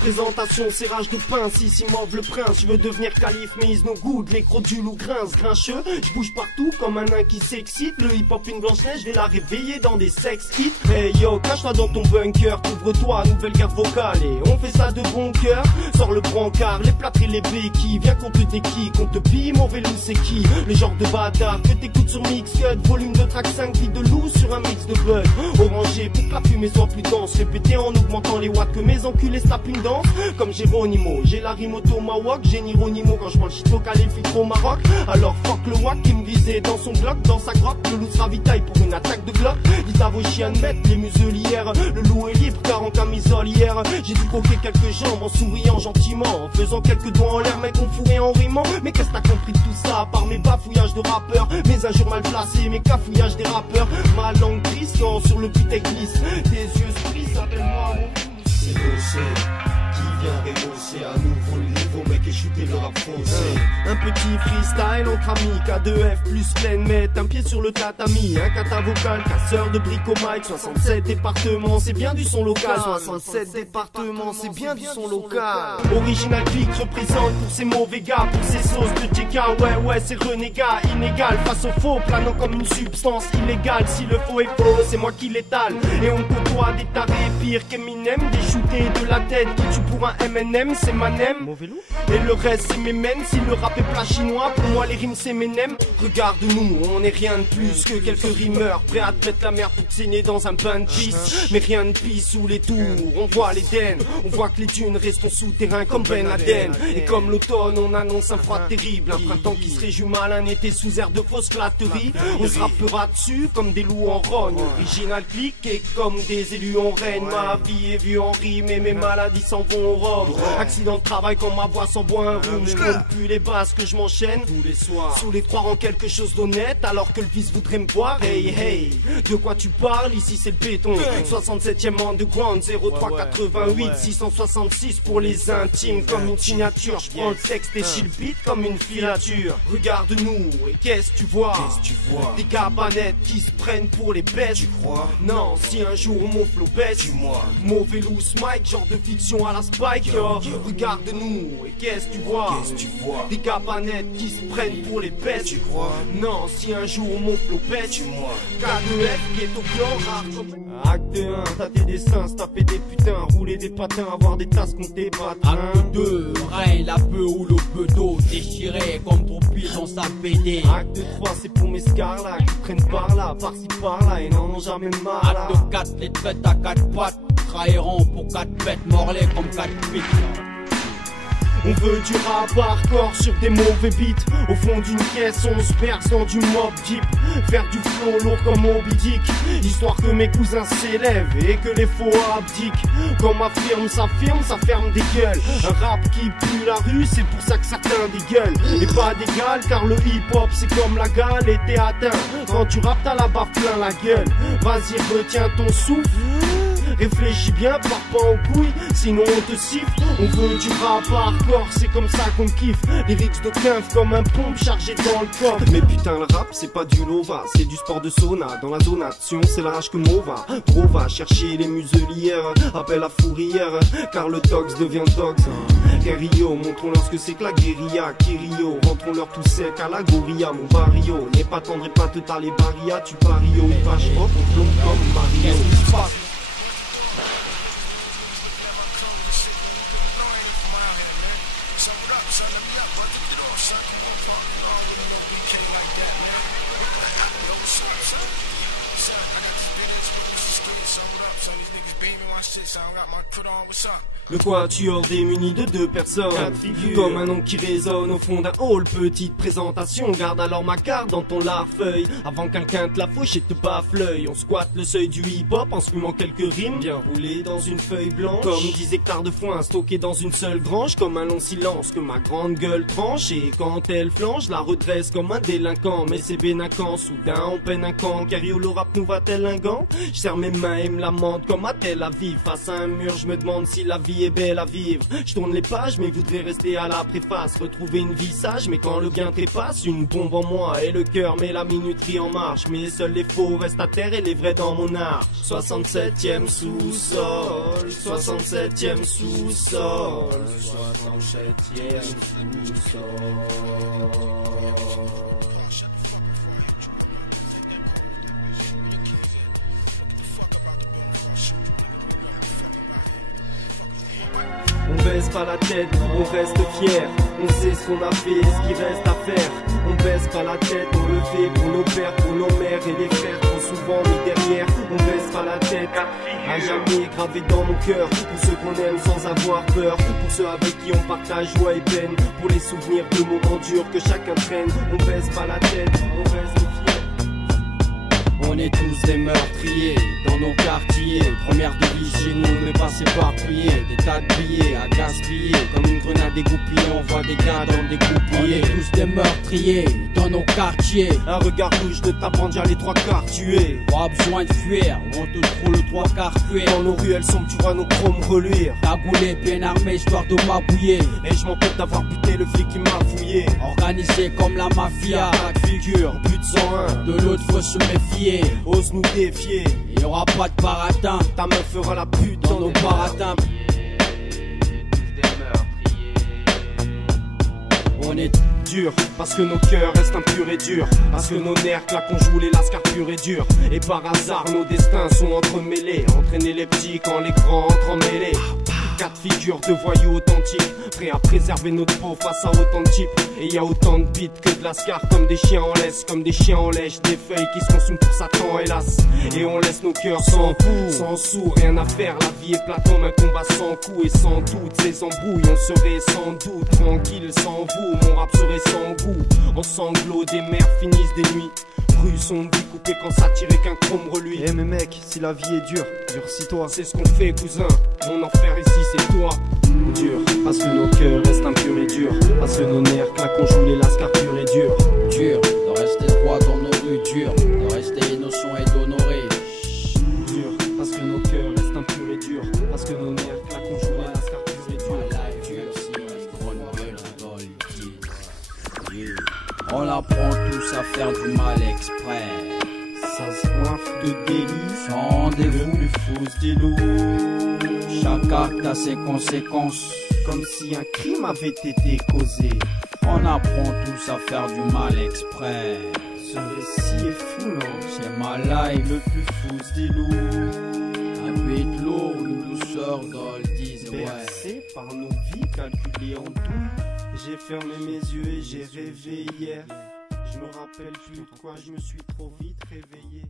Présentation, serrage de pince, ici mauve le prince. Je veux devenir calife, mais is no good. Les crocs du loup grince, grincheux. Je bouge partout comme un nain qui s'excite. Le hip-hop, une blanche-neige, je vais la réveiller dans des sex hits. Hey yo, cache-toi dans ton bunker, couvre-toi, nouvelle guerre vocale. Et on fait ça de bon cœur. Sors le brancard, les plâtres et les béquilles. Viens qu'on te déquille, qu'on te pille, mauvais loup c'est qui? Le genre de bâtard que t'écoutes sur Mixcut. Volume de track 5, vie de loup sur un mix de bug. Orangé pour que la fumée soit plus dense. Répété en augmentant les watts que mes enculés se tapent une danse. Comme Geronimo, j'ai la rime au tomahawk, j'ai Nironimo quand je prends le shit local et le filtre au Maroc. Alors fuck le wack qui me visait dans son bloc, dans sa grotte, le loup se ravitaille pour une attaque de glock. Dites à vos chiens de mettre les muselières, le loup est libre car en camisole hier. J'ai dû croquer quelques jambes en souriant gentiment, en faisant quelques doigts en l'air mec on fourrait en rimant. Mais qu'est-ce que t'as compris de tout ça, à part mes bafouillages de rappeurs, mes injures mal placées, mes cafouillages des rappeurs. Ma langue triste quand sur le but glisse, tes yeux spris s'appelle-moi c'est bossé. Viens rébosser à nouveau le niveau mec et shooter le rap français. Un petit freestyle entre amis, K2F plus pleine, mettre un pied sur le tatami. Un kata vocal, casseur de briques au mic. 67 départements, c'est bien du son local. 67 départements, c'est bien du son local. Original Click représente pour ses mauvais gars, pour ses sauces de TK. Ouais c'est renégat, inégal face au faux, planant comme une substance illégale. Si le faux est faux, c'est moi qui l'étale. Et on côtoie des tarés pires qu'Eminem, des shootés de la tête qui tu pourras M&M, c'est ma nem. Et le reste c'est mes mènes. Si le rap est plat chinois, pour moi les rimes c'est mes nems. Regarde-nous, on est rien de plus que quelques rimeurs prêts à te mettre la merde pour te saigner dans un bain de pisse. Mais rien de pis sous les tours, on voit les dennes. On voit que les dunes restent en souterrain comme Ben Laden. Et comme l'automne on annonce un froid terrible, un printemps qui se réjouit mal, un été sous air de fausse flatterie. On se rappera dessus comme des loups en rogne. Original Click et comme des élus en règne. Ma vie est vue en rime et mes maladies s'en vont au rhum. Accident de travail quand ma voix s'envoie un rhume. Je compte plus les basses que je m'enchaîne tous les soirs. Sous les trois rangs quelque chose d'honnête, alors que le vice voudrait me boire. Hey, de quoi tu parles? Ici c'est le béton. 67e underground 0388 666 pour les intimes. Comme une signature, je prends le texte et chill beat comme une filature. Regarde-nous et qu'est-ce que tu vois? Des cabanettes qui se prennent pour les bêtes. Tu crois? Non, si un jour mon flow baisse, dis-moi. Mauvais loose Mike, genre de fiction à la Spike. Regarde-nous et qu'est-ce que tu vois? Des cabanettes qui se prennent pour les bêtes. Tu crois? Non, si un jour mon flow pète, dis-moi. K2F qui est au plan rare comme... Acte 1, t'as tes dessins, se taper des putains, rouler des patins, avoir des tasses contre des patrins. Acte 2, Ray, la peu ou le peu d'eau, déchiré comme trop pile dans sa BD. Acte 3, c'est pour mes scars là, qui traînent par là, par-ci par-là, et n'en ont jamais marre là. Acte 4, les têtes à 4 pattes, trahiront pour 4 bêtes, morlaient comme 4 pics. On veut du rap hardcore sur des mauvais beats. Au fond d'une caisse, on se perce dans du mob deep. Faire du flow lourd comme Moby Dick, histoire que mes cousins s'élèvent et que les faux abdiquent. Comme affirme, ça ferme des gueules. Un rap qui pue la rue, c'est pour ça que certains dégueulent. Et pas d'égal, car le hip-hop c'est comme la gale et t'es atteint. Quand tu rappes, t'as la baffe plein la gueule. Vas-y, retiens ton souffle. Réfléchis bien, pars pas en couille, sinon on te siffle. On veut du rap hardcore, c'est comme ça qu'on kiffe. Lyrics de quinf comme un pompe chargé dans le coffre. Mais putain le rap c'est pas du lova, c'est du sport de sauna. Dans la zone action c'est la rage que Mo va. Gros va chercher les muselières, appelle la fourrière, car le tox devient tox. Guerrillo, montrons-leur ce que c'est que la guérilla. Kirio, rentrons-leur tout sec à la gorilla. Mon barrio, n'est pas tendre et pas te les barilla. Tu pario, il vache hop, on plombe comme Mario. Qu'est-ce qui se passe? Le quatuor démuni de 2 personnes, comme un nom qui résonne au fond d'un hall. Petite présentation, garde alors ma carte dans ton lave-feuille, avant que quelqu'un te la fauche et te baffe l'œil. On squatte le seuil du hip-hop en se fumant quelques rimes, bien roulées dans une feuille blanche. Comme 10 hectares de foin stockés dans une seule grange, comme un long silence que ma grande gueule tranche. Et quand elle flanche, la redresse comme un délinquant. Mais c'est bénacant, soudain on peine un camp. Cario le rap nous va tel un gant. Je serre mes mains et me lamente comme à Tel Aviv. Face à un mur, je me demande si la vie vie est belle à vivre. Je tourne les pages mais voudrais rester à la préface. Retrouver une vie sage mais quand le bien trépasse, une bombe en moi et le cœur met la minuterie en marche. Mais seuls les faux restent à terre et les vrais dans mon arche. 67e sous-sol, 67e sous-sol, 67e sous-sol. On baisse pas la tête, on reste fier. On sait ce qu'on a fait, ce qui reste à faire. On baisse pas la tête, on le fait pour nos pères, pour nos mères et les frères trop souvent mis derrière. On baisse pas la tête, à jamais gravé dans mon cœur. Pour ceux qu'on aime sans avoir peur, pour ceux avec qui on partage joie et peine, pour les souvenirs de moments durs que chacun traîne. On baisse pas la tête, on reste fier. On est tous des meurtriers dans nos quartiers. Première devise chez nous, mais pas s'éparpiller. Des tas de billets à gaspiller, comme une grenade dégoupillée. On voit des gars dans des goupillés. On est tous des meurtriers dans nos quartiers. Un regard rouge de ta bande, déjà les trois quarts tués. Pas besoin de fuir, on te trouve le trois quarts cuit. Dans nos ruelles sombres, tu vois nos chromes reluire. Cagoulé, bien armé, histoire de m'abouiller. Et je m'en peux d'avoir buté le flic qui m'a fouillé. Organisé comme la mafia, Pas de figure, but 101. de l'autre faut se méfier. Ose nous défier, Il y aura pas de baratin ta meuf fera la pute dans nos baratins. On est dur, parce que nos cœurs restent impurs et durs. Parce que nos nerfs claquent, on joue les lascars purs et durs. Et par hasard, nos destins sont entremêlés. Entraîner les petits quand les grands entrent en mêlée. Quatre figures de voyous authentiques, prêts à préserver notre peau face à autant de types. Et y a autant de bites que de lascar, comme des chiens en laisse, comme des chiens en lèche, des feuilles qui se consument pour Satan, hélas. Et on laisse nos cœurs sans coup, sans sous, rien à faire. La vie est plate comme un combat sans coup et sans doute. Ces embrouilles, on serait sans doute tranquille sans vous. Mon rap serait sans goût, en sanglots des mers finissent des nuits. Rues sont découpées quand ça tire et qu'un chrome reluit. Eh mais mec, si la vie est dure, durcis-toi. C'est ce qu'on fait cousin, mon enfer ici c'est toi. Dur, parce que nos cœurs restent impurs et durs. Parce que nos nerfs claquent, on joue les lascars purs et durs. dur de rester droit dans nos rues, dur de rester innocent et d'honorer. Dur, parce que nos cœurs restent impurs et durs. Parce que nos nerfs claquent, on joue les lascars purs et durs. On apprend tous à faire du mal exprès. Ça se coiffe de délices, Sans rendez-vous, plus fausse des loups. chaque acte a ses conséquences. Comme si un crime avait été causé. On apprend tous à faire du mal exprès. Ce récit est fou, non? C'est ma life, Le plus fou des loups. un beat lourd, une douceur d'oldies, ouais. Bercé par nos vies calculées en tout. J'ai fermé mes yeux et j'ai rêvé hier. Je me rappelle plus de quoi, je me suis trop vite réveillé.